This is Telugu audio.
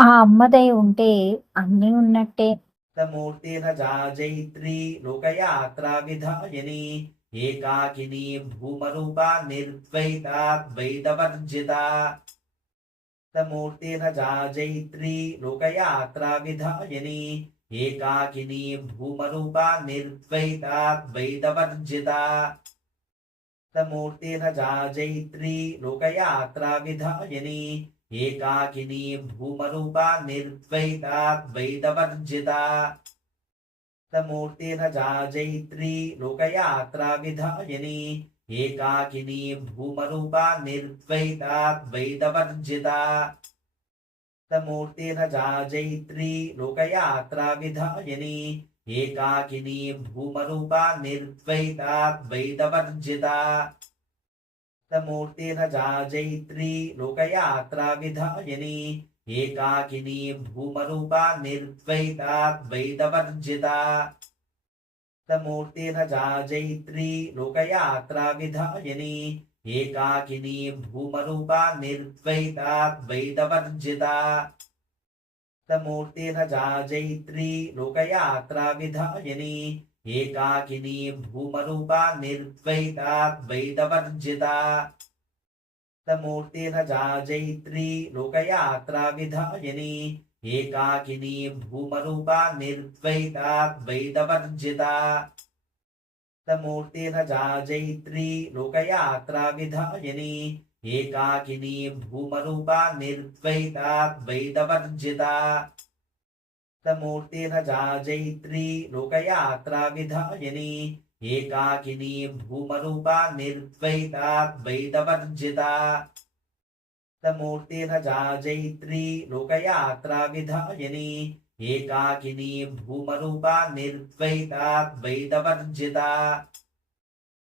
ఆ అమ్మ దయ ఉంటే అన్నీ ఉన్నట్టే. మూర్తిన జాజైత్రీ లోకయాత్రా విధాయని ఏకాకిని భూమరూపా నిర్ద్వైతాద్వైతవర్జితా మూర్తిన జాజైత్రీ లోకయాత్రా విధాయని ఏకాకిని భూమరూపా నిర్ద్వైతాద్వైతవర్జితా మూర్తిన జాజైత్రీ లోకయాత్రా విధాయని ఏకాకిని భూమరూపా నిర్ద్వైతాద్వైతవర్జితా మూర్తిన జాజైత్రీ లోకయాత్రా విధాయని ఏకాకిని భూమరూపా నిర్ద్వైతాద్వైతవర్జితా మూర్తిన జాజైత్రీ లోకయాత్రా విధాయని ఏకాకిని భూమరూపా నిర్ద్వైతాద్వైతవర్జితా మూర్తిన జాజైత్రీ లోకయాత్రా విధాయని ఏకాకిని భూమరూపా నిర్ద్వైతాద్వైతవర్జితా మూర్తిన జాజైత్రీ లోకయాత్రా విధాయని ఏకాకిని భూమరూపా నిర్ద్వైతాద్వైతవర్జితా మూర్తిన జాజైత్రీ లోకయాత్రా విధాయని ఏకాకిని భూమరూపా నిర్ద్వైతాద్వైతవర్జితా మూర్తిన జాజైత్రీ లోకయాత్రా విధాయని ఏకాకిని భూమరూపా నిర్ద్వైతాద్వైతవర్జితా మూర్తిన జాజైత్రీ లోకయాత్రా విధాయని ఏకాకిని భూమరూపా నిర్ద్వైతాద్వైతవర్జితా మూర్తిన జాజైత్రీ లోకయాత్రా విధాయని ఏకాకిని భూమరూపా నిర్ద్వైతాద్వైతవర్జితా మూర్తిన జాజైత్రీ లోకయాత్రా విధాయని ఏకాకిని భూమరూపా నిర్ద్వైతాద్వైతవర్జితా